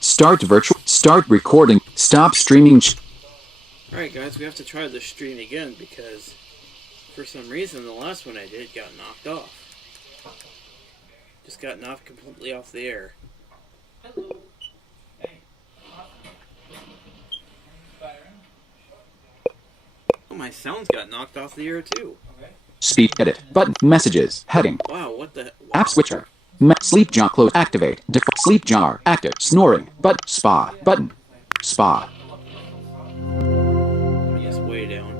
Start virtual. Start recording. Stop streaming. Alright guys, we have to try this stream again because for some reason the last one I did got knocked off. Just got knocked completely off the air. Hello. Hey. Oh, my sounds got knocked off the air too. Okay. Speak edit. Button. Messages. Heading. Wow, what the... App switcher. Sleep jar close. Activate. Default. Sleep jar. Active. Snoring. But spa. Button. Spa. Yes, way down.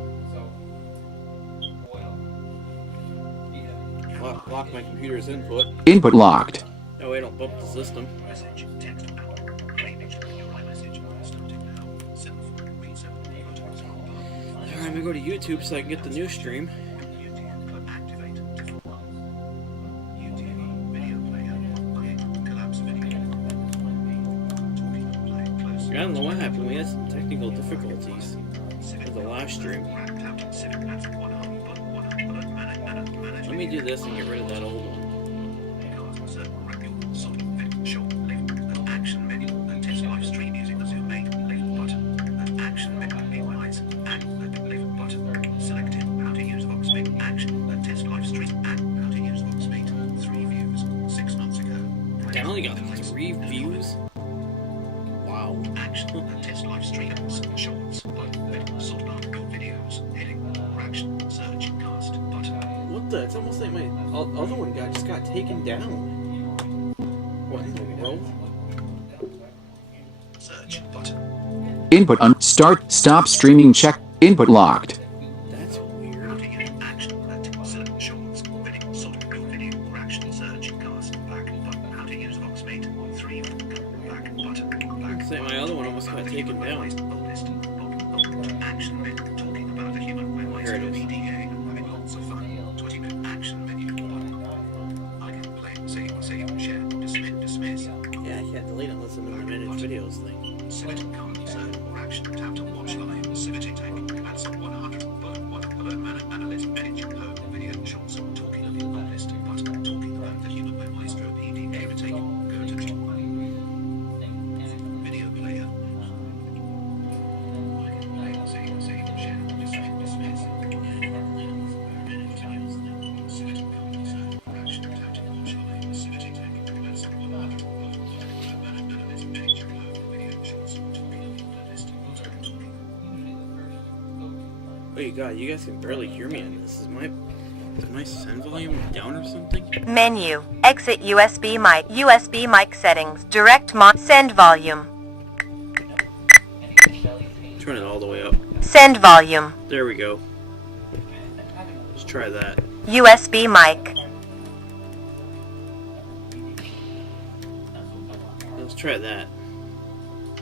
Lock my computer's input. Input locked. No way, don't bump the system. Alright, I'm gonna go to YouTube so I can get the new stream. I don't know what happened, we had some technical difficulties with the last stream. Let me do this and get rid of that old one. I only got 3 views? Wow. Action and test live streams, shorts, sort of your videos, heading, action, search, cast, button. What the? It's almost like my other one just got taken down. What in the world? Search, button. Input on. Start. Stop streaming. Check. Input locked. That's weird. How to use action and select shorts, heading, sort of your video, action, search, cast, back, button. How to use Voxmate, 3, back, button, back. It's like my other one almost got taken down. Action menu, talking about the Humanware Maestro PDA, having lots of fun. 20-minute action menu button. I can play, save, share, dismiss. Yeah, I can't delete unless I'm in the managed videos thing. Select card, or action, tap to watch live, civic tech, add some 100, alert man, analyst, manage, home, video, shorts, talking of your list, button, talking about the Humanware Maestro PDA, retake, go to video player. I can play, save, share, dismiss. Select card, action, tap to watch live, civic tech, add some 100, analyst, manage, home, video, shorts, talking of your list, button, talking. Oh, God, you guys can barely hear me on this. Is my sound volume down or something? Menu. Exit USB mic settings. Direct send volume. Turn it all the way up. Send volume. There we go. Let's try that. USB mic. Let's try that.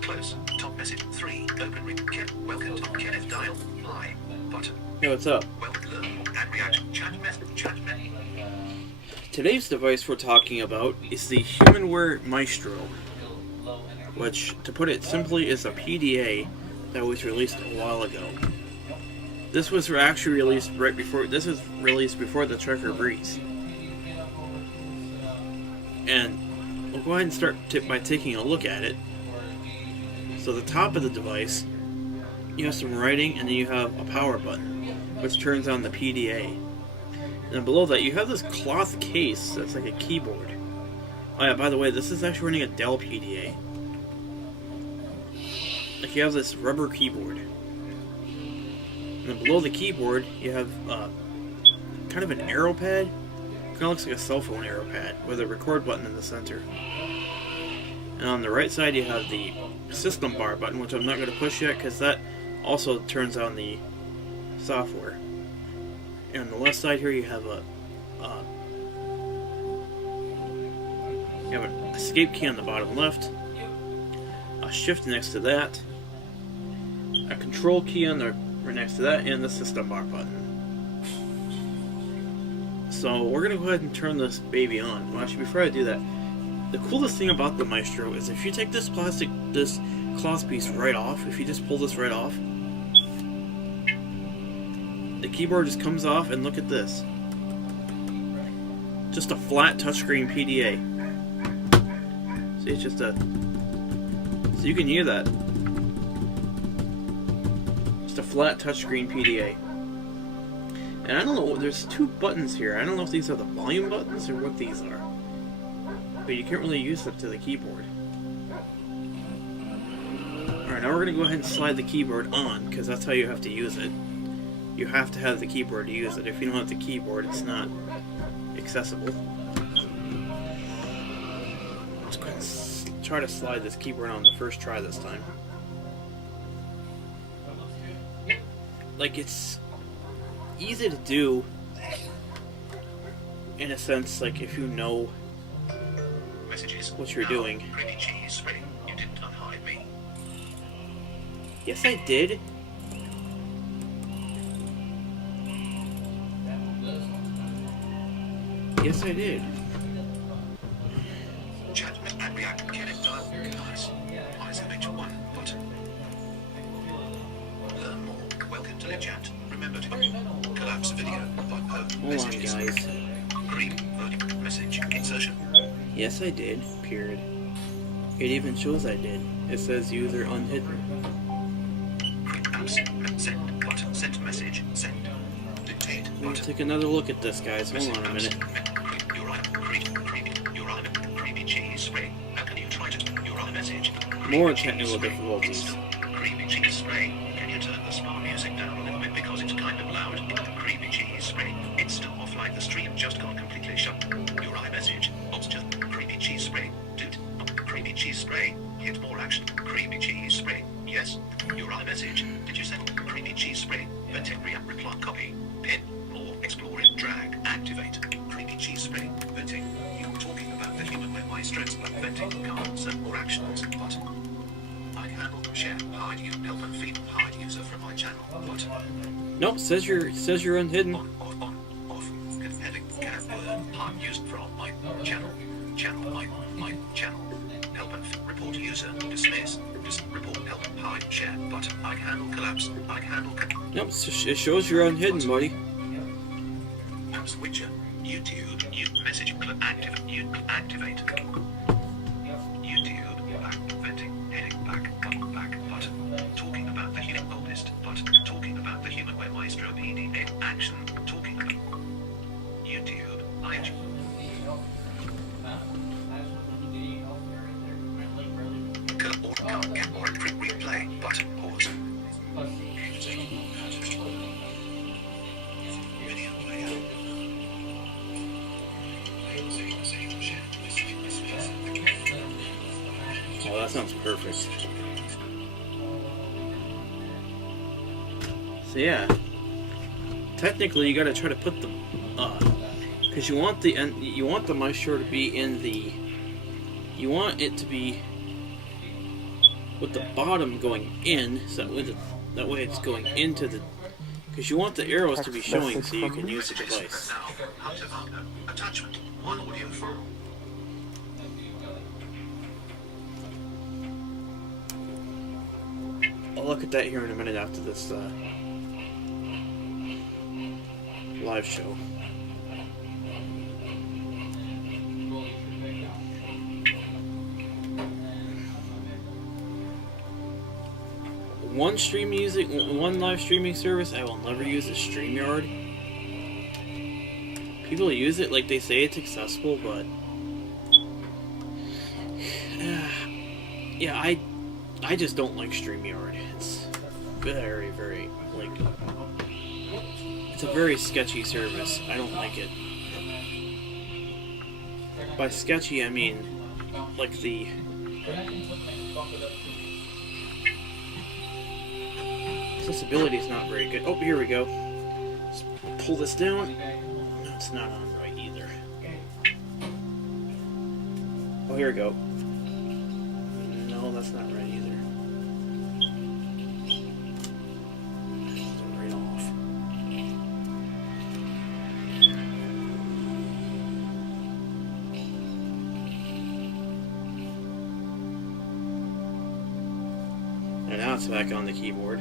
Close. Top message 3. Open ring. Welcome to Kenneth Dial. Hi. Button. Hey, what's up? Welcome. Add reaction. Chat message. Chat menu. Today's device we're talking about is the Humanware Maestro, which, to put it simply, is a PDA that was released a while ago. This was actually released right before. This was released before the Trekker Breeze. And we'll go ahead and start by taking a look at it. So the top of the device, you have some writing, and then you have a power button, which turns on the PDA. And below that, you have this cloth case that's like a keyboard. Oh yeah, by the way, this is actually running a Dell PDA. Like, you have this rubber keyboard. And then below the keyboard, you have kind of an arrow pad. Kind of looks like a cell phone arrow pad with a record button in the center. And on the right side, you have the system bar button, which I'm not going to push yet because that also turns on the software. And on the left side here, you have an escape key on the bottom left, a shift next to that, a control key on the right next to that, and the system bar button. So we're gonna go ahead and turn this baby on. Well, actually, before I do that, the coolest thing about the Maestro is if you take this cloth piece right off, if you just pull this right off, the keyboard just comes off, and look at this. Just a flat touchscreen PDA. See, it's just a So you can hear that. Just a flat touchscreen PDA. And I don't know, there's two buttons here. I don't know if these are the volume buttons or what these are. But you can't really use them to the keyboard. Alright, now we're going to go ahead and slide the keyboard on, because that's how you have to use it. You have to have the keyboard to use it. If you don't have the keyboard, it's not accessible. Let's go ahead and try to slide this keyboard on the first try this time. Like, it's easy to do in a sense, like if you know Messages. what you're Now, doing. Creamy cheese ready. You didn't unhide me. Yes, I did. Yes, I did. Chat and react. Get it done. Guys. Eyes image 1 button. Learn more. Welcome to the chat. Remember to collapse video. Hold on, Messages. guys. Cream. Voting. Message. Insertion. Yes, I did. Period. It even shows I did. It says user unhidden. Send button. Send message. Send. Dictate Let's button. take another look at this, guys. Hold on a minute. Creamy cheese spray. How can you try to your message? More technical difficulties. Creamy cheese spray. Can you turn the smart music down a little bit because it's kind of loud? Creamy cheese spray. It's still off like the stream just got completely shut. Your iMessage. Oops, just creamy cheese spray. Dude. Creamy cheese spray. Hit more action. Creamy cheese spray. Yes. Your iMessage. Did you send creamy cheese spray? Venting reply copy. Pin. More. Explore it. Drag. Activate. Creamy cheese spray. Venting. You were talking about the Humanware Maestro venting. Can't send more actions. Button. I handle share. Hide you. Help and feed. Hide user from my channel. Button. Nope, says you're unhidden. On. Heading. Can word. I'm used from my channel. My channel. Help and report user. Dismiss. Report help. Hide. Share. Button. I handle collapse. I handle. Nope, it shows you're unhidden, buddy. Switcher. YouTube. You message. Active. You activate. YouTube. Back. Venting. Heading back. Button. Back. Button. Talking about the human oldest. Button. Talking about the Humanware Maestro PDA. Action. Talking about YouTube. Live. Or replay. Button. Pause. Video player. Oh, that sounds perfect. So yeah, technically you gotta try to put the, because you want the Maestro to be in the, you want it to be with the bottom going in, so that way it's going into the, because you want the arrows to be showing so you can use the device. Now, attachment. One audio file. I'll look at that here in a minute after this live show. One live streaming service I will never use is StreamYard. People use it like they say it's accessible, but yeah, I just don't like StreamYard. It's very, very, like, it's a very sketchy service. I don't like it. By sketchy, I mean, like, the accessibility is not very good. Oh, here we go. Let's pull this down. No, it's not on right either. Oh, here we go. No, that's not right either. Right off. And now it's back on the keyboard.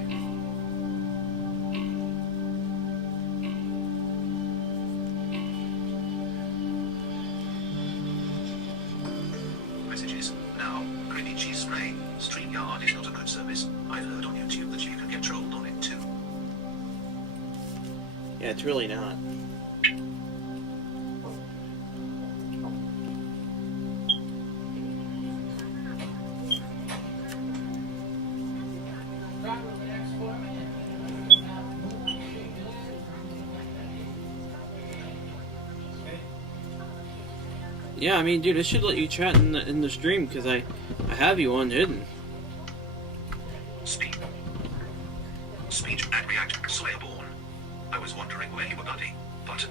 Messages. Now, creamy cheese spray. StreamYard. hard is not a good service. I've heard on YouTube that you can get trolled on it too. Yeah, it's really not. Yeah, I mean, dude, I should let you chat in the stream because I have you on hidden. Speech and react Swearborn. I was wondering where you were, buddy. But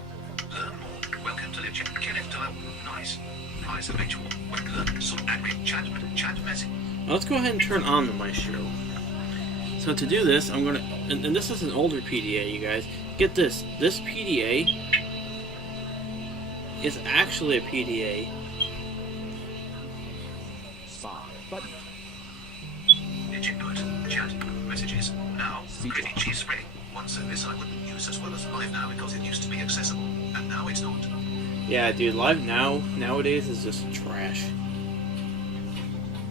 learn more. Welcome to the chat. Kenneth Dial. Nice. Nice of H. Learn so angry chat message. Now let's go ahead and turn on the Maestro. So to do this, I'm gonna, and this is an older PDA, you guys. Get this. This PDA is actually a PDA. Spot. Button. Digit note. Chat. Messages. Now. Gritty cheese spreading. One service I wouldn't use as well as Live Now because it used to be accessible, and now it's not. Yeah, dude, Live Now nowadays is just trash.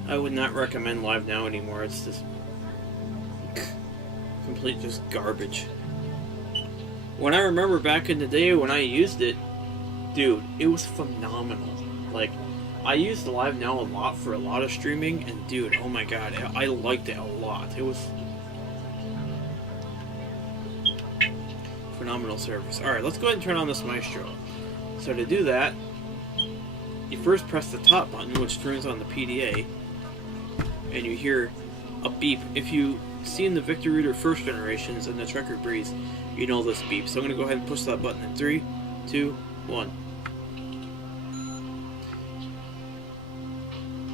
I would not recommend Live Now anymore. It's just complete just garbage. When I remember back in the day when I used it, dude, it was phenomenal. Like, I used Live Now a lot for a lot of streaming, and dude, oh my god, I liked it a lot. It was phenomenal service. Alright, let's go ahead and turn on this Maestro. So to do that, you first press the top button, which turns on the PDA, and you hear a beep. If you see in the Victor Reader first generations and the Trekker Breeze, you know this beep. So I'm going to go ahead and push that button in 3, 2, 1.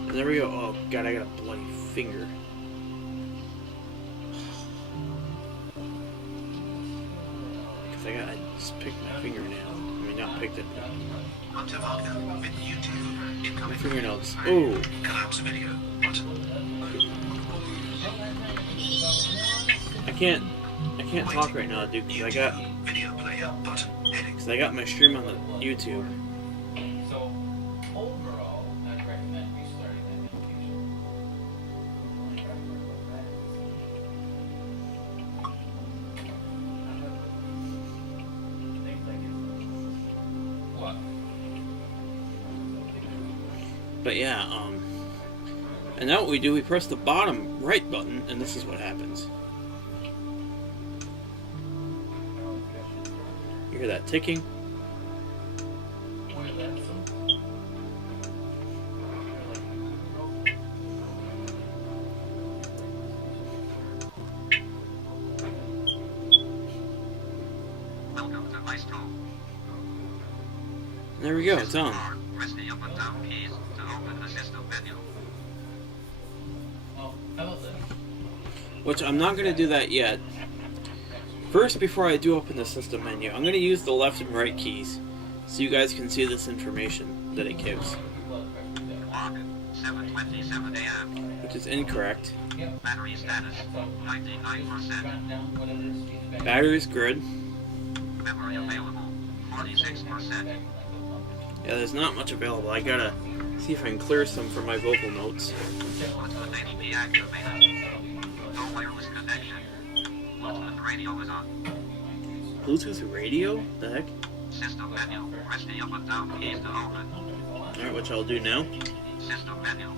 And there we go. Oh god, I got a bloody finger. I just picked my fingernail. I mean, not picked it. Hunter Wagner with YouTube. My Incoming. fingernails. Oh! Collapse video. Button. I can't talk right now, dude, because Video player. Button. Heading. I got my stream on the YouTube. So, overall, I'd recommend restarting that application. What? But yeah, and now what we do, we press the bottom right button, and this is what happens. You hear that ticking? Welcome to Maestro. There we go, it's on. Press the up and down keys to open the system menu. Oh, how about this? Which I'm not going to do that yet. First, before I do open the system menu, I'm going to use the left and right keys so you guys can see this information that it gives, Clock, 7:27 a.m. which is incorrect. Battery status, 99%. Battery's good. Memory available, 46%. Yeah, there's not much available. I gotta see if I can clear some for my vocal notes. Bluetooth ADP activated. No wireless connection. Bluetooth radio is on. Bluetooth radio? The heck? System menu, press the up and down keys to open. Alright, which I'll do now. System menu,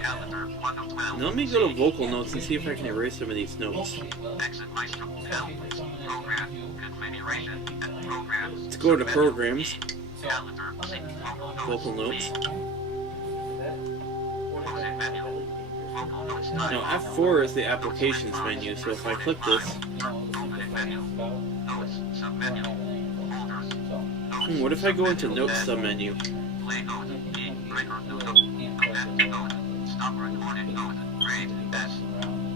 calendar 1 of 12. Now let me go to vocal notes and see if I can erase some of these notes. Exit Maestro, help, program, configuration, and programs. Let's go to programs, Calendar, vocal notes. Closing menu. Vocal notes Now time. F4 is the applications menu, so if I click this, Opening menu. Notes, submenu. Folders. what if I go into notes submenu? Play note. E. Breaker note. Amend to note. Stop recording note. Grade. S.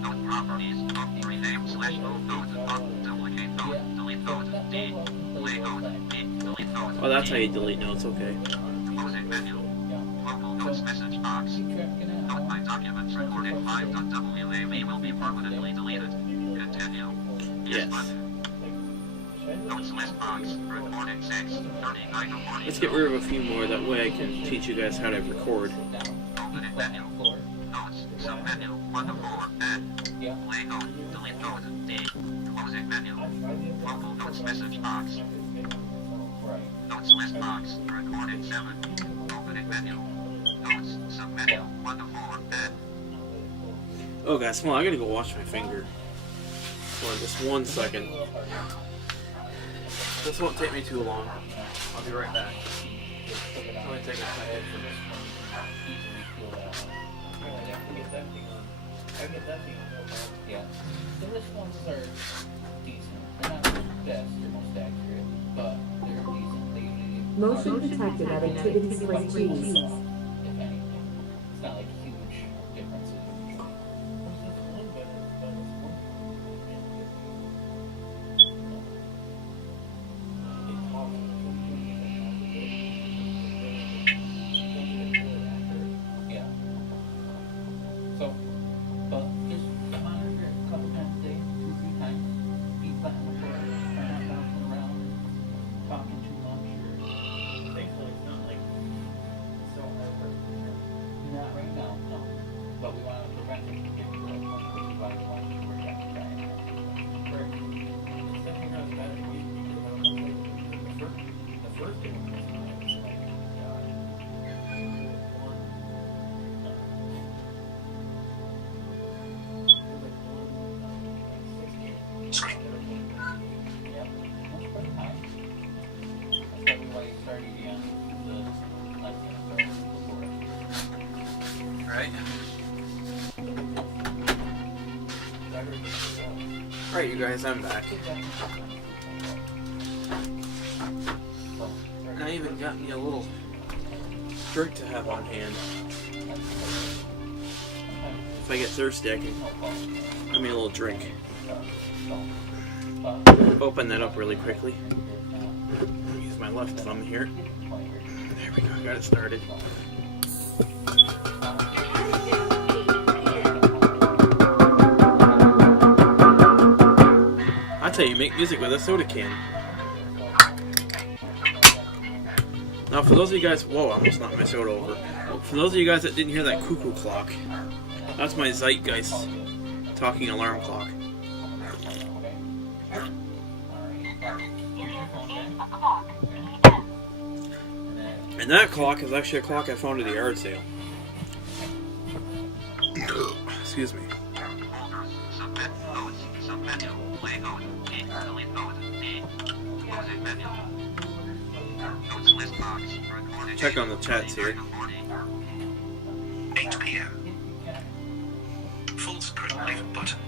Note properties. Rename /note. Duplicate note. Delete note. D. Play note. D. Delete note. Oh, that's how you delete notes, okay. Closing menu. Vocal notes message box. Note my documents recorded 5.wav will be permanently deleted. Continue. Yes. Button. Notes list box. Recording 6:39 to 40. Let's get rid of a few more, that way I can teach you guys how to record. Opening menu. Notes Submenu 1 of 4. Add. Yeah. Lego. Delete node. D. Closing menu. Local notes message box. Right. Notes list box. Recording 7. Opening menu. Notes. Submenu 1 of 4. Add. Oh, guys, come on, I gotta go wash my finger. For just 1 second. This won't take me too long. I'll be right back. It's only take a second. Yeah. The responses are decent. They're not the best or most accurate, but they're decent. They usually Motion detected at activities for cheese. if anything. It's not like huge differences. Yeah. So, but just monitor it a couple times a day, 2-3 times. Be flat with it. Try not bouncing around and talking too much or. Thankfully, it's not like so hard. Not right now, no. But we want to prevent it from getting to that point, which is why we want to work on trying it. Correct. It's definitely not as bad as we the first day was like, Screen. Yep, that's pretty high. That's probably why you started again. The lesson started before. Right? Alright, you guys, I'm back. And I even got me a little drink to have on hand. If I get thirsty, I can have me a little drink. Open that up really quickly. Use my left thumb here. There we go, got it started. I tell you, make music with a soda can. Now, for those of you guys, whoa, I almost knocked my soda over. For those of you guys that didn't hear that cuckoo clock, that's my Zeitgeist talking alarm clock. And that clock is actually a clock I found at the yard sale. Excuse me. Submit notes. Submenu. Lego. D. Delete node. D. Closing menu. Notes list box. Recording. Check on the chats here. 8 p.m. Full screen leave button.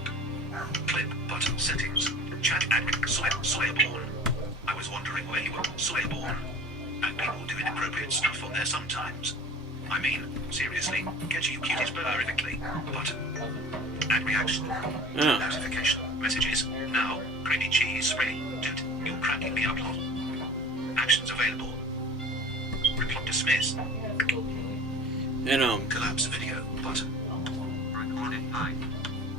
Clip button settings. Chat and Soyaborn. I was wondering where you were, Soyaborn. And people do inappropriate stuff on there sometimes. I mean, seriously, get you cuties perfectly. Button. Add reaction. Oh. Notification. Messages. Now. Creamy cheese spray. Dude, you're cracking me up, lot. Actions available. Reply dismiss. And Collapse video. Button. Recording 9.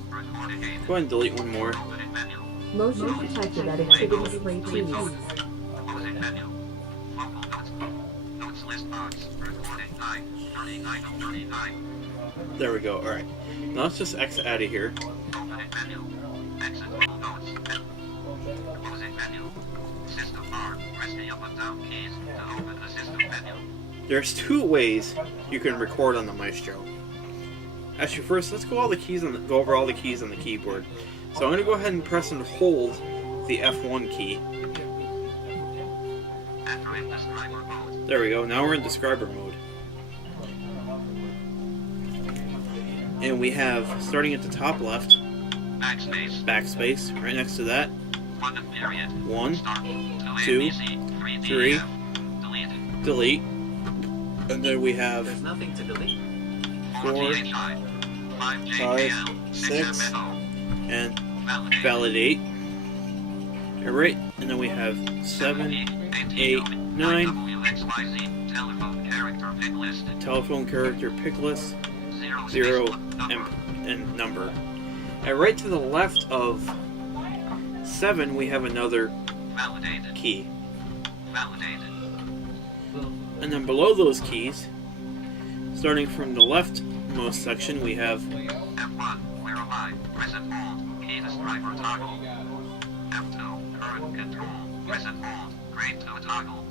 Recording 8. go ahead and delete one more. Opening menu. Motion detected at activities for cheese. Closing menu. Local notes. Notes list box. Recording 9. 39 of 39. There we go, alright. Now let's just exit out of here. Opening menu. Exit all notes. Closing menu. System bar. Press the up and down keys to open the system menu. There's 2 ways you can record on the Maestro. Actually, first, let's go over all the keys on the keyboard. So I'm going to go ahead and press and hold the F1 key. Entering describer mode. There we go. Now we're in describer mode. And we have, starting at the top left, Backspace. backspace. Right next to that, 1 period. 1, Start. 2, 3. 3, Delete. delete. And then we have There's nothing to delete. 4, 5 5, 6, and Validate. validate. Alright, and then we have 7, 8, 9, WXYZ. Telephone character pick list. telephone character pick list, 0 0, and number. And right to the left of 7, we have another Validated. key. Validated. And then below those keys, starting from the leftmost rightmost section, we have F1, clear a line, press and hold, key to driver toggle. F2, current control, press and hold, grade to toggle.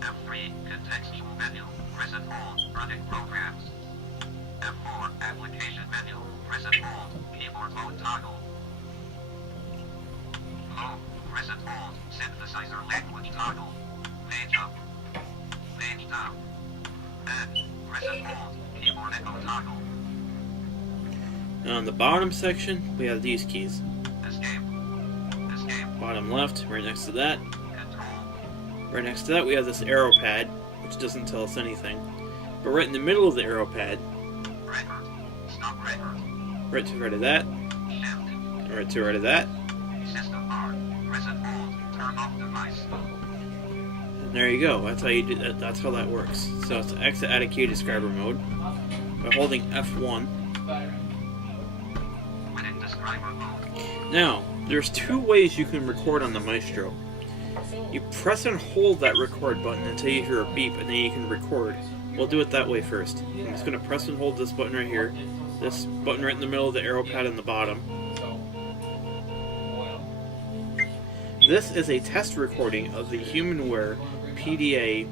F3, contextual menu, press and hold, running programs. F4, application menu, press and hold, keyboard mode toggle. Low, press and hold, synthesizer language toggle. Page up, page down. And press and hold, keyboard echo toggle. and on the bottom section, we have these keys. Escape, escape, Bottom left, right next to that. control, Right next to that, we have this arrow pad, which doesn't tell us anything. But right in the middle of the arrow pad, record, stop record, right to the right of that, shift, right to the right of that, system bar, press and hold, turn off device. and there you go. That's how you do that. That's how that works. So it's to exit out of key describer mode by holding F1. Winning describer mode. Now, there's two ways you can record on the Maestro. You press and hold that record button until you hear a beep, and then you can record. We'll do it that way first. I'm just going to press and hold this button right here, this button right in the middle of the arrow pad in the bottom. This is a test recording of the Humanware PDA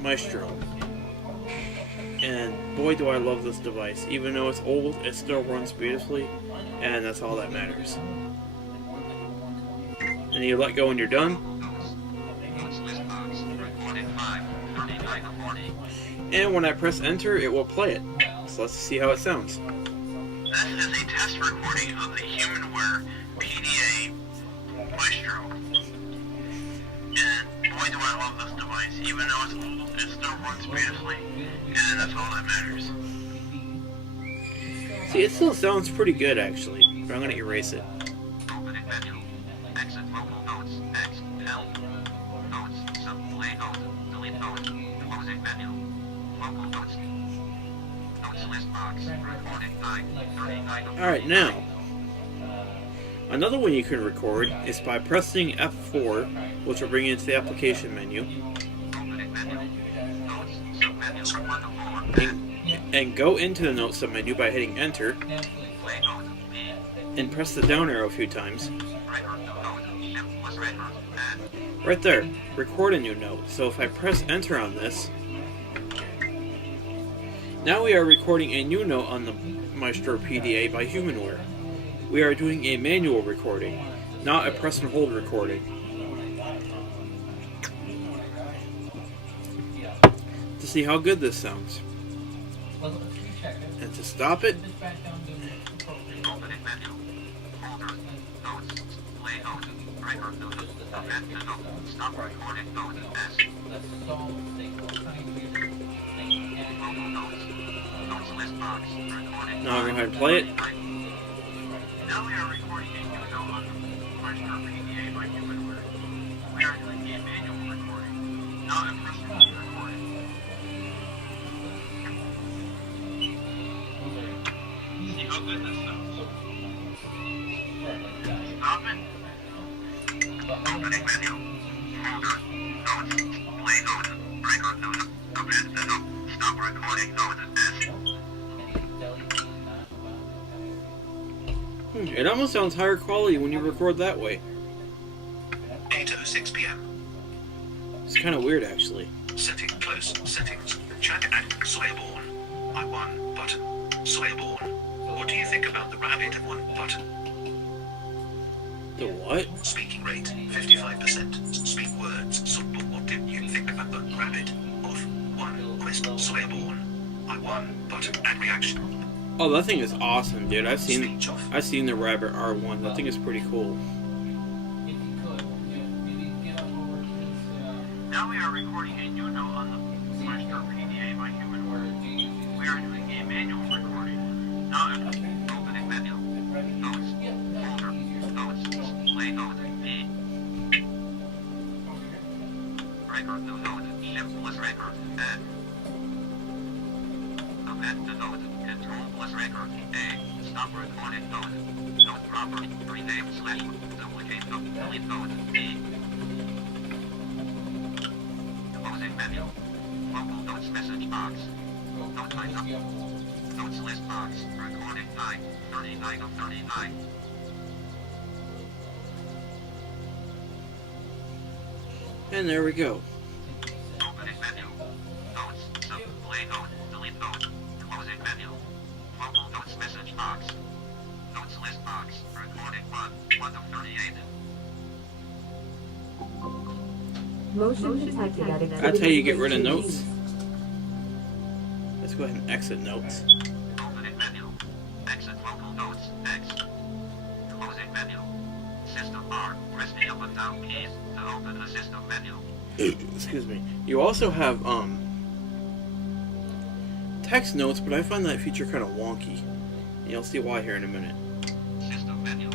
Maestro. And boy do I love this device. Even though it's old, it still runs beautifully, and that's all that matters. And you let go when you're done. Notes list box, recording 5, 39 of 40. And when I press enter, it will play it. So let's see how it sounds. This is a test recording of the Humanware PDA Maestro. And boy do I love this device. Even though it's old, it still runs beautifully. And that's all that matters. See, it still sounds pretty good actually, but I'm going to erase it. Opening menu. Exit local notes. X. L. Notes. Play note. Delete note. Closing menu. Local notes. Notes list box. Recording 9. 39 of Alright, now, another way you can record is by pressing F4, which will bring you into the application menu, opening menu. Notes. Submenu. 1 of 4. and go into the notes submenu by hitting enter, Play note. B. and press the down arrow a few times. Record note. Shift plus record. And Right there, record a new note. So if I press enter on this, now we are recording a new note on the Maestro PDA by Humanware. We are doing a manual recording, not a press and hold recording. To see how good this sounds. And to stop it, opening menu. Folder. Notes. Play note. Record note. Event to note. Stop recording note. S. Local notes. Notes list box. Recording. now I'll go ahead and play it. Now we are recording a new note on the Maestro PDA by Humanware. We are doing a manual recording, not a press and hold recording. See how good this sounds. Stop it. Opening menu. Folder. Notes. Play note. Record note. Event to note. Stop recording note. S. It almost sounds higher quality when you record that way. 8:06 p.m. It's kind of weird actually. Setting close settings. Chat and Soyborn. I1 button. Soyborn. What do you think about the rabbit one button? The what? Speaking rate 55%. Speak words. So what did you think about the rabbit off? 1 quest Soyborn. I1 button and reaction. Oh, that thing is awesome, dude. I've seen Speech off. the Rabbit R1. That thing is pretty cool. Now we are recording a new note on the Maestro PDA by Humanware. We are doing a manual recording, not an opening menu. Notes, folder, notes, play note, B. Record the note, shift plus record, and event the note, control plus record, A. Stop recording note, note proper, rename / duplicate note, delete note, B. Closing menu. Local notes message box. Note item. Notes list box. Recording time. 39 of 39. And there we go. Opening menu. Notes. Sub. Play note. Delete note. Closing menu. Vocal notes message box. Notes list box. Recording 1 of 38. Motion detected at activity That's how you get rid of rate 2. notes. Let's go ahead and exit notes. Opening menu. Exit vocal notes. X. Closing menu. System bar. Press the up and down keys to open the system menu. Excuse me. You also have text notes, but I find that feature kind of wonky. And you'll see why here in a minute. System menu.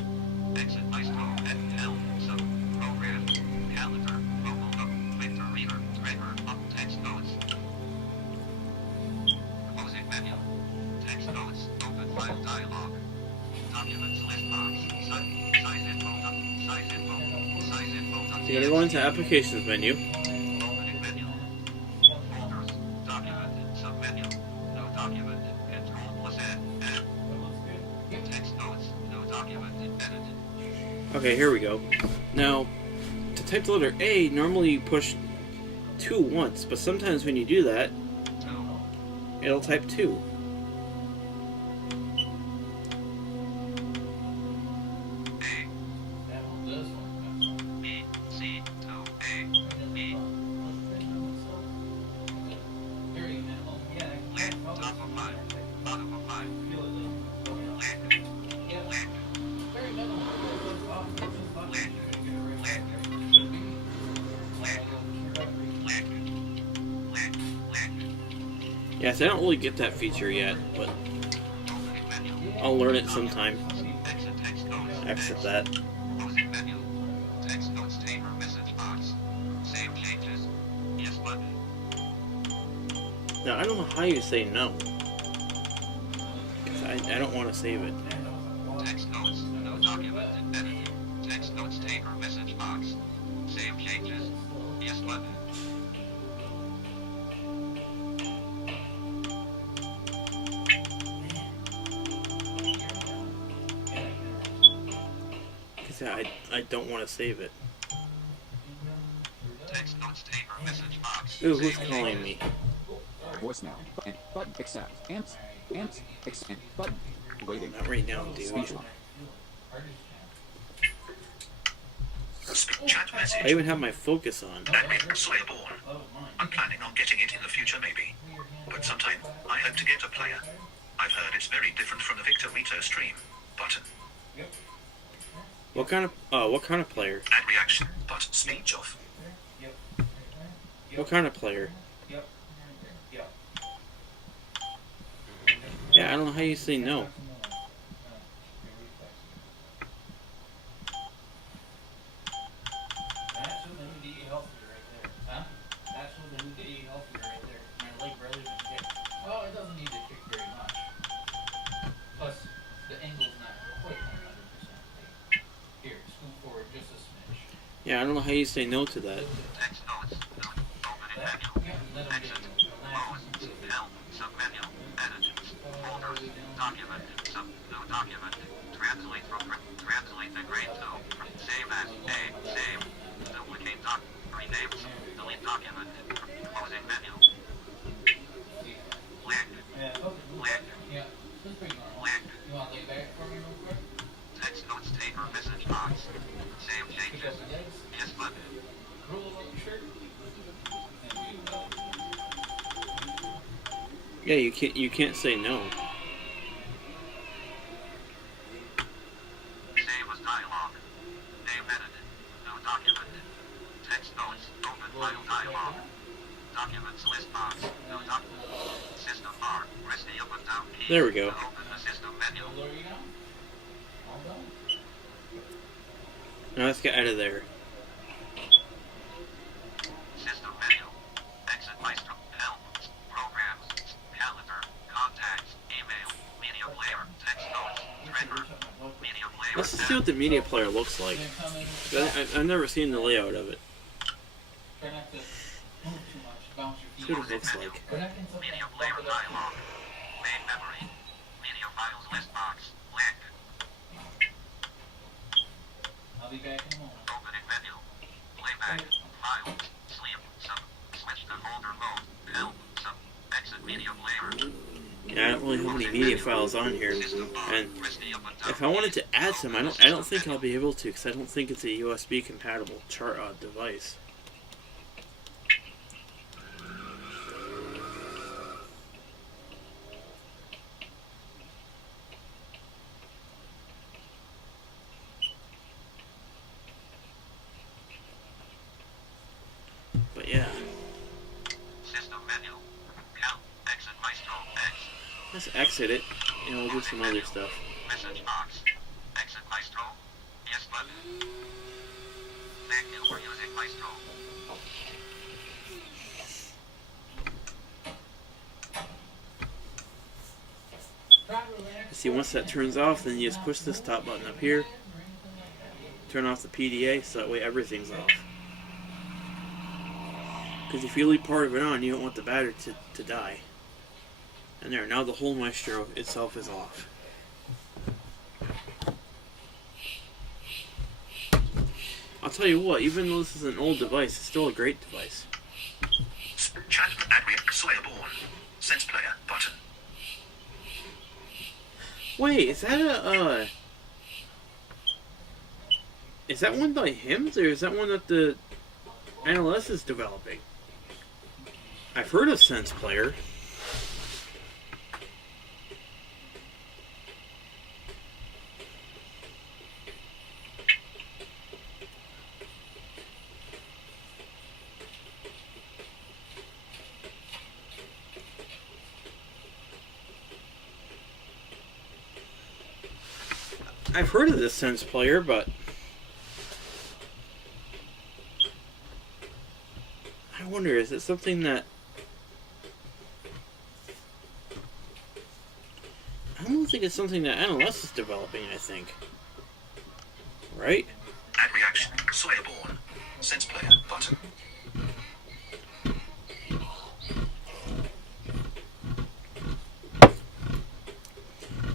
Exit Maestro PDA. Sub. Program. Calendar. Vocal note. Victor reader. Trigger. Up text notes. Closing menu. Text notes. Open file dialog. Documents list box. Size info. Size info. Size info. So you're going to go into Applications menu. Opening menu. Folders. Documented. Submenu. No documented. Control plus N. Text notes. No documented. Edited. Okay, here we go. Now, to type the letter A, normally you push 2 once, but sometimes when you do that, 2. it'll type 2. A. B. C. 2. A. B. Left. Top of 5. Bottom of 5. Left. Left. Yes, I don't really get that feature yet, but I'll learn it sometime. Exit text notes. Exit that. Closing menu. Text notes taper message box. Save changes. Yes button. Now, I don't know how you say no. 'Cause I don't want to save it. Text notes. No documented. Edited. Text notes taper message box. Save changes. Yes button. Because I don't want to save it. Text notes taper message box. Ooh, who's Save calling changes. me? Voicemail. Button. Accept. Accept. Button. Waiting. Not right now, dude. Speech lock. Chat message. I even have my focus on. Admin Slayborn. I'm planning on getting it in the future maybe. But sometime, I hope to get a player. I've heard it's very different from the Victor Rito stream. Button. What kind of player? Add reaction. But speech off. What kind of player? Yeah, I don't know how you say no. Yeah, I don't know how you say no to that. Text notes. Opening menu. Exit. Close. Help. Submenu. Edit. Folders. Document. No document. Translate the grade to. Save as. A. Save. Duplicate doc. Rename. Delete document. Closing menu. Link. Link. Link. Text notes taper message box. Save changes. Yes button. Yeah, you can't say no. Save as dialog. Name edited. No documented. Text notes. Open file dialog. Documents list box. No document. System bar. Press the up and down key. There we go. To open the system menu. Now let's get out of there. System menu. Exit Maestro. Help. Programs. Calendar. Contacts. Email. Media player. Text notes. Trigger. Media player. Let's see what the media player looks like. I've never seen the layout of it. Try not to move too much, bounce your See feet. what it looks like. But I can Media player dialog. Main memory. Video files list box. Blank. I'll be back in a moment. Opening menu. Playback. Files. Sleep. Sub. Switch to folder mode. Help. Sub. Exit media player. Yeah, I don't really have any media files on here, and if I wanted to add some, I don't think I'll be able to, because I don't think it's a USB compatible device. But yeah. System menu. Help. Exit Maestro X. Let's exit it, and we'll do some other stuff. Message box. Exit Maestro. Yes button. Thank you for using Maestro. See, once that turns off, then you just push this top button up here, turn off the PDA, so that way everything's off. Because if you leave part of it on, you don't want the battery to die. And there, now the whole Maestro itself is off. I'll tell you what, even though this is an old device, it's still a great device. Chat Adrian Sawyerborn. Sense player button. Wait, is that is that one by HIMS, or is that one that the NLS is developing? I've heard of Sense Player. I've heard of this Sense Player, but I wonder, is it something that I don't think it's something that NLS is developing, I think. Right? Add reaction. Sawyerborn. Sense player button.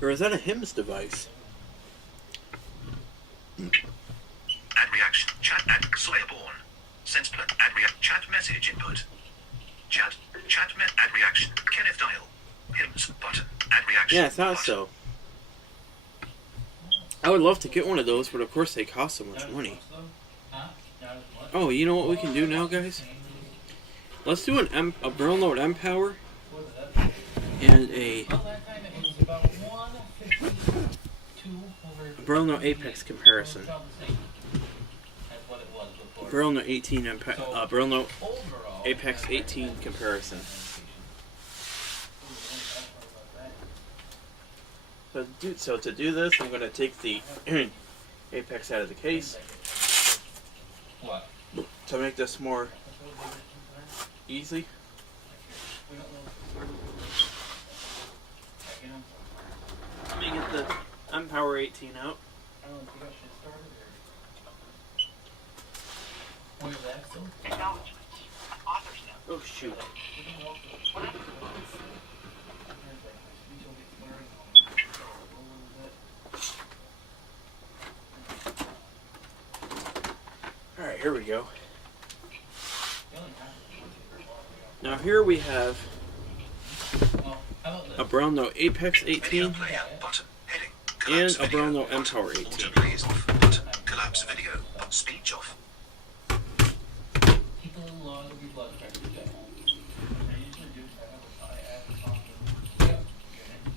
Or is that a HIMS device? Add reaction. Chat add Sawyerborn. Sense player. Add react. Chat message input. Chat add reaction. Kenneth Dial. HIMS button. Add reaction. Yeah, I thought button. so. I would love to get one of those, but of course they cost so much money. Oh, you know what we can do now, guys? Let's do a Braille Note M Power and a Braille Note Apex comparison. Braille Note 18 Braille Note Apex 18 comparison. So to do this, I'm going to take the Apex out of the case to make this more easy. Let me get the Empower 18 out. Oh shoot. Alright, here we go. Now here we have a Braille Note Apex 18 and a Braille Note Empower 18. Autoplay off. Button. Collapse video. Speech off.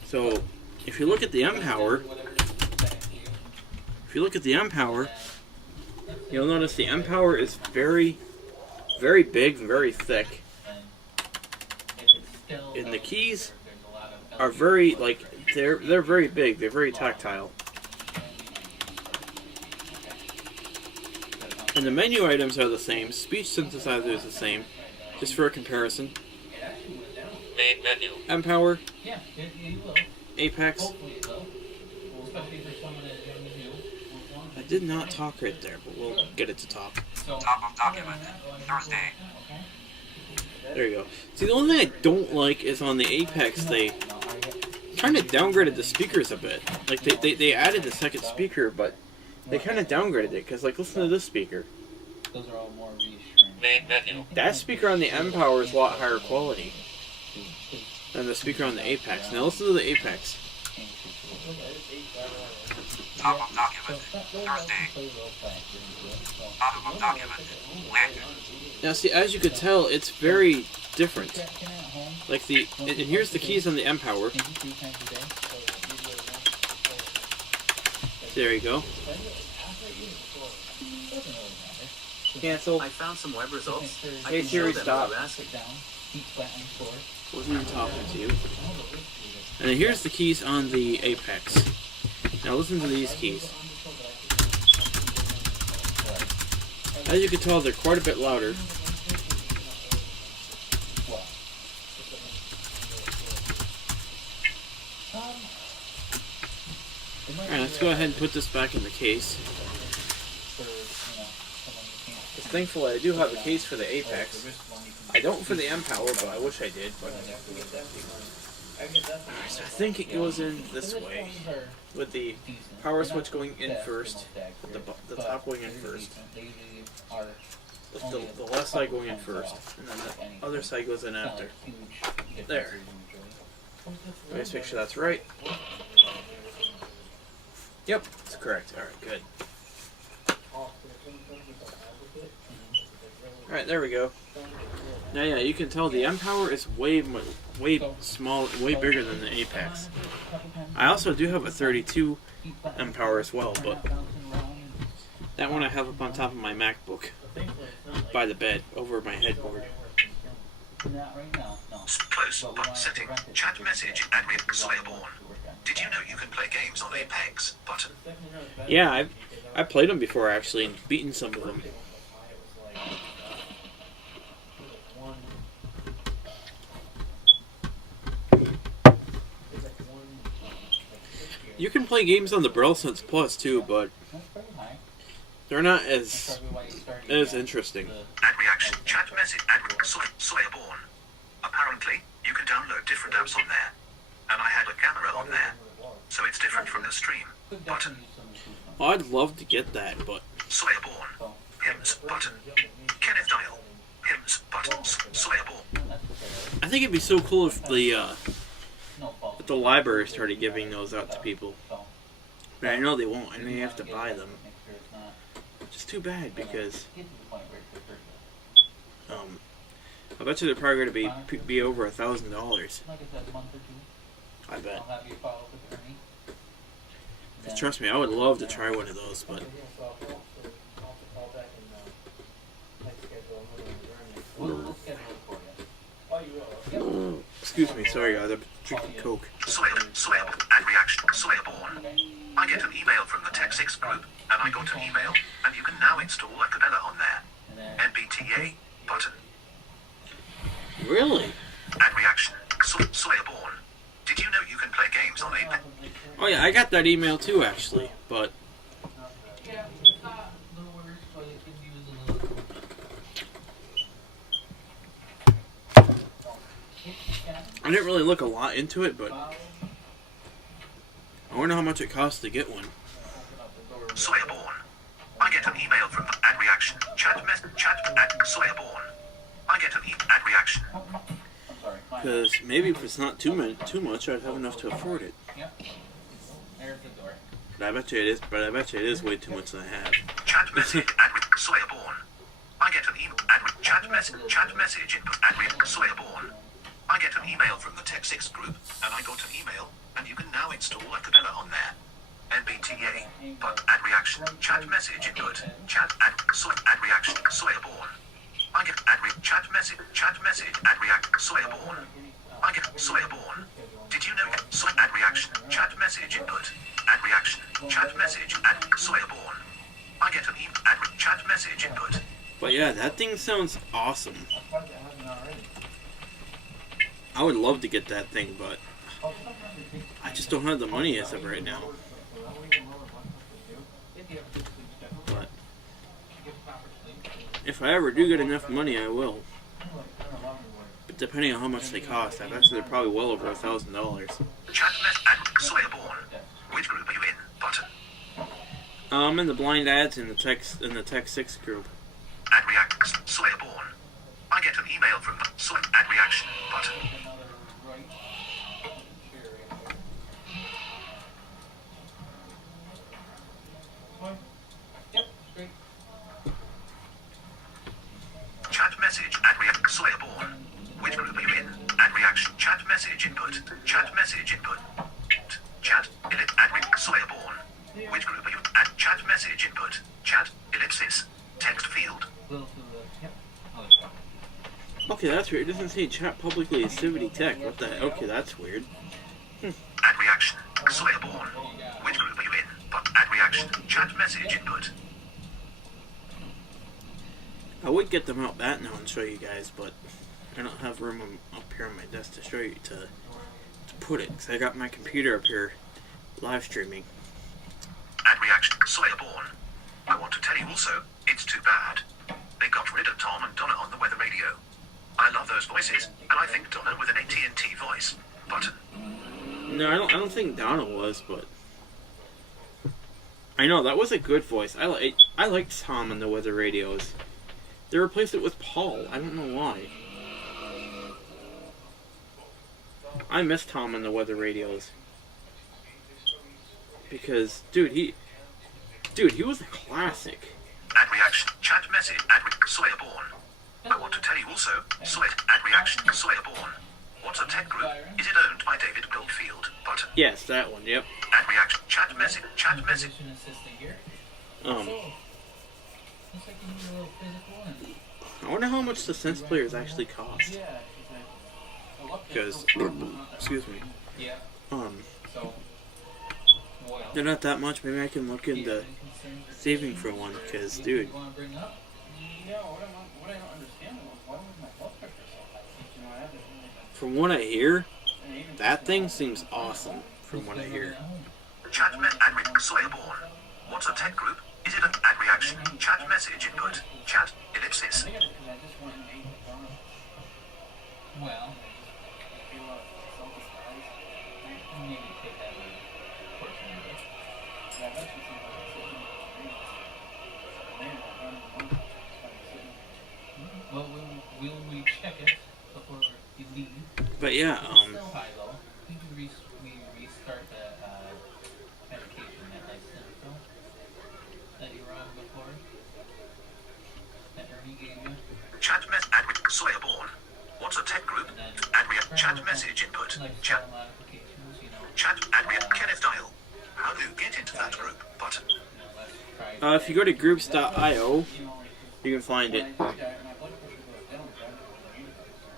So if you look at the Empower, you'll notice the Empower is very, very big and very thick. And the keys are very, they're very big, they're very tactile. And the menu items are the same, speech synthesizer is the same, just for a comparison. Main menu. Empower, Apex. I did not talk right there, but we'll get it to talk. Top of document. Thursday. There you go. See, the only thing I don't like is on the Apex, kind of downgraded the speakers a bit. Like they added the second speaker, but they kind of downgraded it. Cause like listen to this speaker. Those are all more reassuring. That speaker on the M Power is a lot higher quality than the speaker on the Apex. Now listen to the Apex. Top of document. Thursday. Bottom of document. Wednesday. Now see, as you could tell, it's very different. Like and here's the keys on the M Power. There you go. Cancel. I found some web results. I Hey can Siri, show them stop. if you ask it. Wasn't even talking to you. And then here's the keys on the Apex. Now listen to these keys. As you can tell, they're quite a bit louder. Alright, let's go ahead and put this back in the case. Thankfully, I do have a case for the Apex. I don't for the M Power, but I wish I did. But so I think it goes in this way, with the power switch going in first, with the top going in first, with the left side going in first, and then the other side goes in after. There. Let's make sure that's right. Yep, that's correct. Alright, good. Alright, there we go. Now, yeah, you can tell the M Power is way small, way bigger than the Apex. I also do have a 32 M Power as well, but that one I have up on top of my MacBook, by the bed, over my headboard. Not right now, no. Close. Button setting. Chat message. Admin. Soyaborn. Did you know you can play games on Apex? Button. Yeah, I played them before actually, and beaten some of them. You can play games on the BrailleSense Plus too, but they're not as interesting. Ad reaction. Chat message. Admin. Soyaborn. Apparently, you can download different apps on there. And I had a camera on there. So it's different from the stream. Button. Oh, I'd love to get that, but Soyaborn. Hymns. Button. Kenneth Dial. Hymns. Button. Soyaborn. I think it'd be so cool if the library started giving those out to people. But I know they won't. I know you have to buy them. Which is too bad because I bet you they're probably going to be over $1,000. I bet. Trust me, I would love to try one of those, but excuse me, sorry guys, I'm drinking Coke. Soyaborn. Ad reaction. Soyaborn. I get an email from the Tech6 group, and I got an email, and you can now install Acapella on there. NBTA. Button. Really? Ad reaction. Soyaborn. Did you know you can play games on Apex? Oh yeah, I got that email too actually, but I didn't really look a lot into it, but I wonder how much it costs to get one. Soyaborn. I get an email from ad reaction. Chat ad Soyaborn. I get an ad reaction. Because maybe if it's not too much, I'd have enough to afford it. There's the door. But I bet you it is. But I bet you it is way too much than I have. Chat message ad Soyaborn. I get an email chat message input ad Soyaborn. I get an email from the Tech6 group, and I got an email, and you can now install Acapella on there. NBTA. But ad reaction. Chat message input. Chat ad reaction. Soyaborn. I get chat message ad react Soyaborn. I get Soyaborn. Did you know ad reaction chat message input ad reaction chat message ad Soyaborn. I get an ad chat message input. But yeah, that thing sounds awesome. I would love to get that thing, but I just don't have the money as of right now. But if I ever do get enough money, I will. depending on how much they cost, I bet they're probably well over $1,000. Chat mess and Soyaborn. Which group are you in? Button. I'm in the blind ads in the Tech 6 group. Ad reacts. Soyaborn. I get an email from Soy ad reaction. Button. Chat message ad react Soyaborn. Which group are you in? Ad reaction. Chat message input. Chat message input. Chat ad react Soyaborn. Which group are you? Add chat message input. Chat ellipsis. Text field. Okay, that's weird. It doesn't say chat publicly as Civity Tech. What the? Okay, that's weird. Ad reaction. Soyaborn. Which group are you in? But ad reaction. Chat message input. I would get them out that now and show you guys, but I don't have room up here on my desk to show you to put it, because I got my computer up here live streaming. Ad reaction. Soyaborn. I want to tell you also, it's too bad. They got rid of Tom and Donna on the weather radio. I love those voices, and I think Donna with an AT&T voice. Button. No, I don't think Donna was, but I know that was a good voice. I liked Tom on the weather radios. They replaced it with Paul. I don't know why. I miss Tom on the weather radios because, dude, he was a classic. Ad reaction. Chat message. Soyaborn. I want to tell you also, ad reaction. Soyaborn. What's a tech group? Is it owned by David Goldfield? Button. Yes, that one. Yep. Ad reaction. Chat message. Chat message. Looks like you need a little physical and I wonder how much the Sense players actually cost. Because, excuse me. They're not that much. Maybe I can look into saving for one. Because, dude. what I don't understand is why was my blood pressure so high? From what I hear, that thing seems awesome. From what I hear. Chat Soyaborn. What's a tech group? Is it an ad reaction? Chat message input. Chat ellipsis. Well, maybe take that portion of it. Well, will we check it before you leave? But yeah, Still high though. I think we restart the medication that I sent though. That you were on before. That Ernie gave you. Chat mess ad Soyaborn. What's a tech group? Ad chat message input. Chat modifications, you know. Chat ad Kenneth Dial. How do you get into that group? Button. if you go to groups.io, you can find it.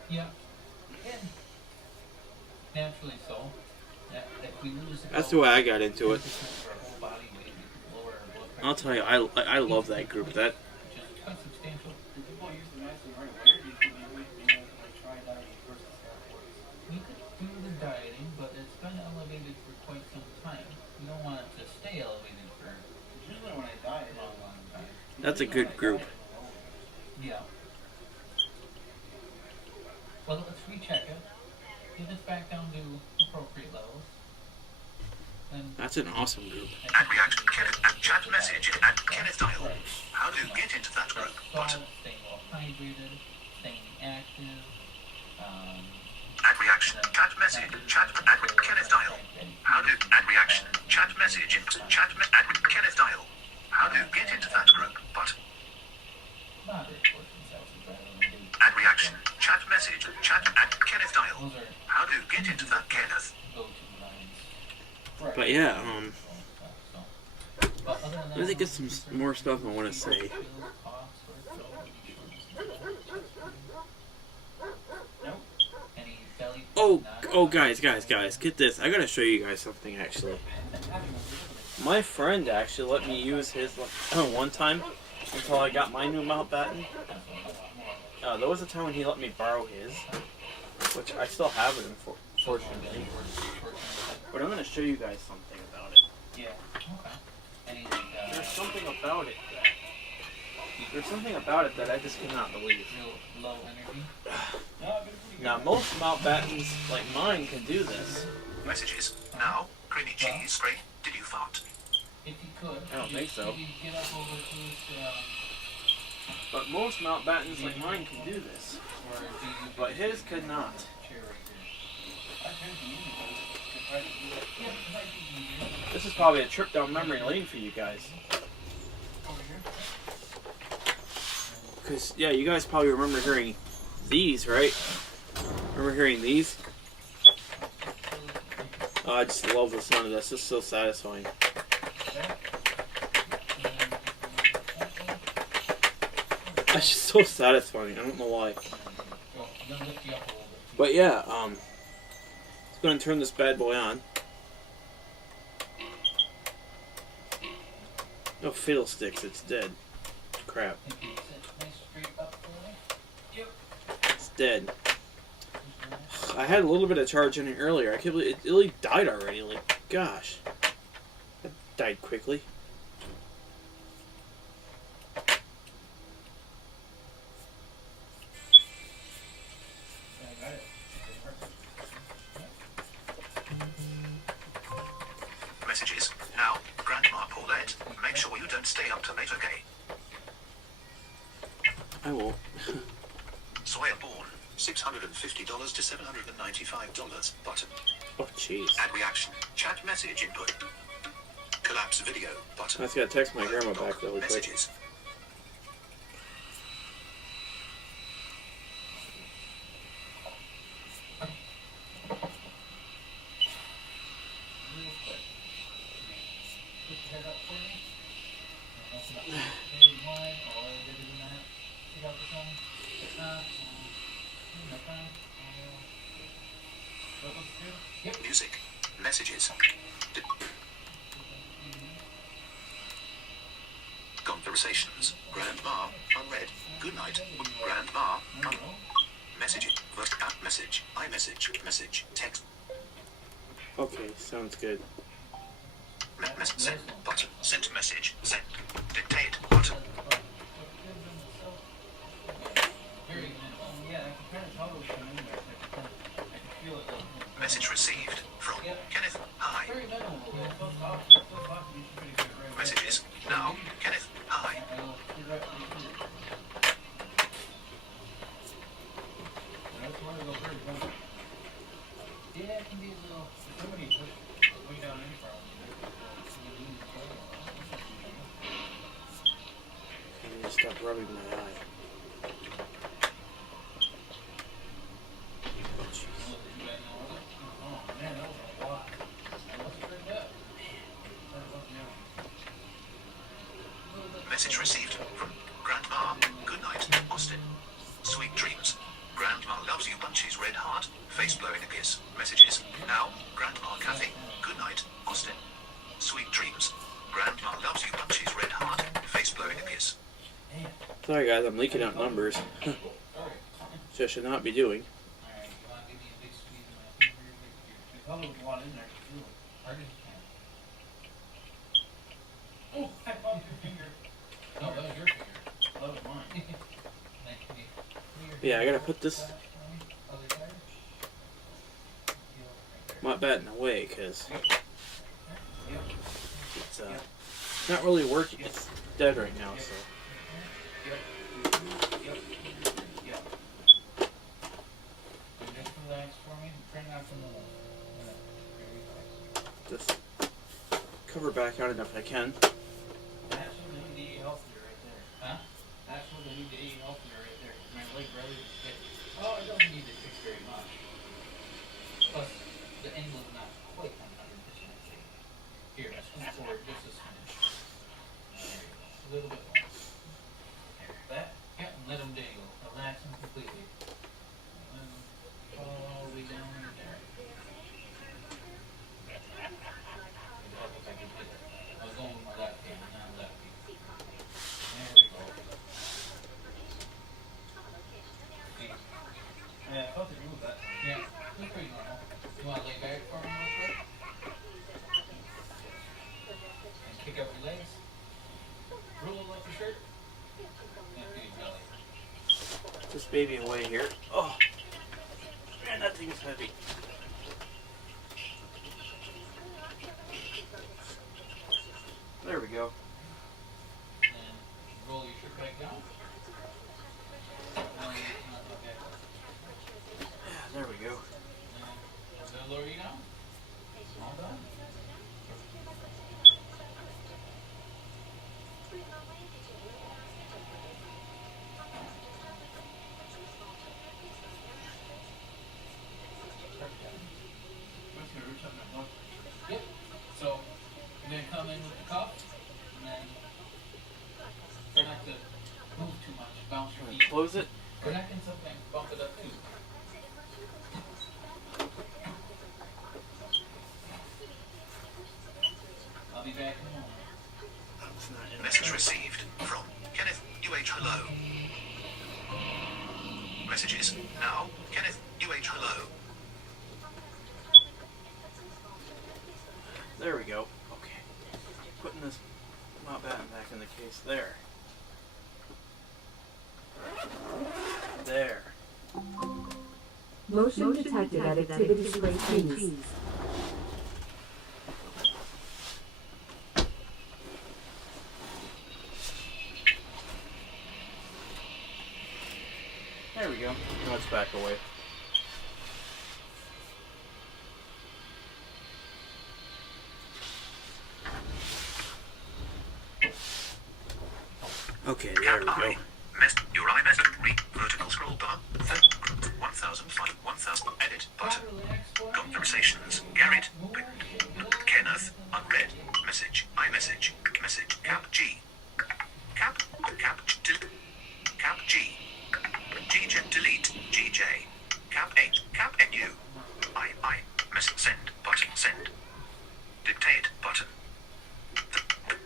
Yeah. Naturally so. If we lose That's the way I got into it. our whole body weight, we can lower our blood pressure. I'll tell you, I love that group. That Which is quite substantial. We could do the dieting, but it's been elevated for quite some time. We don't want it to stay elevated for usually when I diet a long time. that's a good group. Yeah. Well, let's recheck it. Get it back down to appropriate levels. And That's an awesome group. Ad reaction Kenneth and chat message and Kenneth Dial. How do you get into that group? Button. staying well hydrated, staying active. Ad reaction chat message chat ad Kenneth Dial. How do ad reaction chat message chat ad Kenneth Dial. How do you get into that group? Button. Moderate portions exercise. Ad reaction chat message chat ad Kenneth Dial. Those are How do you get into that Kenneth? go-to lines. But yeah, But other than let me think of some more stuff I want to say. Oh, guys, get this. I gotta show you guys something, actually. My friend actually let me use his one time until I got my new Mountbatten. There was a time when he let me borrow his, which I still have it, unfortunately. But I'm gonna show you guys something about it. Yeah. Okay. There's something about it that There's something about it that I just cannot believe. Real low energy. Now, most Mountbattens like mine can do this. Messages. Now, creamy cheese scrape. Did you fart? If you could. I don't think so. If you get up over to his, But most Mountbattens like mine can do this. or do you But his could not. chair right here? I can do it. Yeah, it might be easier. This is probably a trip down memory lane for you guys. Over here. Because, yeah, you guys probably remember hearing these, right? Remember hearing these? Oh, I just love the sound of this. This is so satisfying. It's just so satisfying. I don't know why. But yeah, let's go and turn this bad boy on. No fiddlesticks, it's dead. Crap. It's dead. I had a little bit of charge in it earlier. I can't believe it really died already. Like, gosh. It died quickly. Messages. Now, Grandma Paulette. Make sure you don't stay up till late, okay? I will. Sawyer Bourne. $650 to $795. Button. Oh, jeez. Add reaction. Chat message input. Collapse video. Button. I just gotta text my grandma Doc, back really quick. messages. Music. Messages. Conversations. Grandma. Unread. Good night. Grandma. Messaging. App message. iMessage. Message. Text. Okay, sounds good. Send. Button. Sent message. Send. Dictate. Button. Message received from Kenneth. Hi. Messages. Now, Kenneth. Hi. Yeah, it can be a little. Somebody put way down any problem. I need to stop rubbing my eye. Message received from Grandma. Good night, Austin. Sweet dreams. Grandma loves you, Bunchie's red heart. Face blowing a kiss. Messages. Now, Grandma Kathy. Good night, Austin. Sweet dreams. Grandma loves you, Bunchie's red heart. Face blowing a kiss. Sorry guys, I'm leaking out numbers. Which I should not be doing. Alright, you want to give me a big squeeze of my finger? You probably would want in there to do it. Hard as you can. Oh, I bumped your finger. No, that was your finger. That was mine. Yeah, I gotta put this Mountbatten away because it's not really working. It's dead right now, so. Just cover back out enough I can. That's what the new DE healthier right there. Huh? That's what the new DE healthier right there. My leg barely just hit. Oh, it doesn't need to fix very much. Plus, the emblem's not quite 100% safe. Here, scoot forward just a smidge. There you go. A little bit more. There. That? Yeah, and let them dangle. Relax them completely. And then fall all the way down in there. I was going with my left hand, not lefty. There we go. Yeah, I felt it move that. Yeah, it's pretty normal. You want to lay back for me real quick? And kick up your legs. Roll up your shirt. this baby away here. Oh, man, that thing's heavy. There we go. And roll your shirt back down. Okay. Yeah, there we go. And they'll lower you down. All done. Yep. So you're gonna come in with the cuff, and then try not to move too much. Bounce your feet. Close it. Go back in something. Bump it up too. I'll be back in a moment. It's not in Message there. received from Kenneth UH hello. Messages now. Kenneth UH hello. There we go. Okay. Putting this mop batten back in the case. There. There. Motion detected at activity screen keys. There we go. Now it's back away. Okay, there we go. Your iMessage. Read. Vertical scroll bar. 1005. 1000. Edit. Button. Conversations. Garrett. Kenneth. Unread. Message. iMessage. Message. Cap G. Cap. Cap. Cap G. GJ. Delete. GJ. Cap 8. Cap NU. I. Message. Send. Button. Send. Dictate. Button.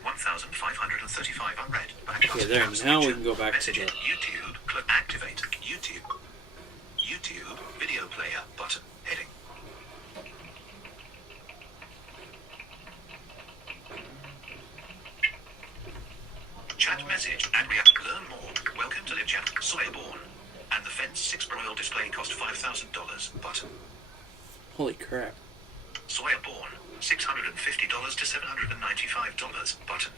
1535 unread. Okay, there. Now we can go back to Message. the... YouTube. Activate. YouTube. YouTube. Video player. Button. Heading. Chat message and react. Learn more. Welcome to live chat. Soilborn. And the Fence 6 Royal display cost $5,000. Button. Holy crap. Soilborn. $650 to $795. Button.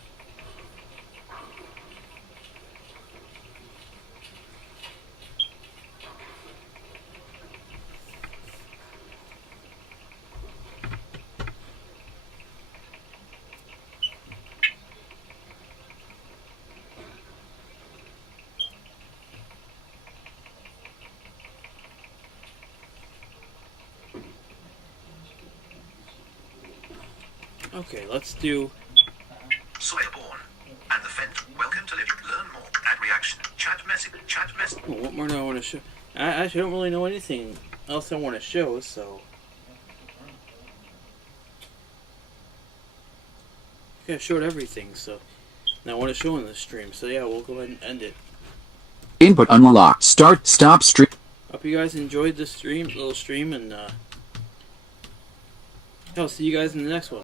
Okay, let's do... Soilborn. And the Fence. Welcome to live. Learn more. Add reaction. Chat message. Chat message. Oh, what more do I want to show? I actually don't really know anything else I want to show, so... Yeah, I showed everything, so... Now I want to show in the stream, so yeah, we'll go ahead and end it. Input unlocked. Start. Stop stream. Hope you guys enjoyed this little stream, and I'll see you guys in the next one.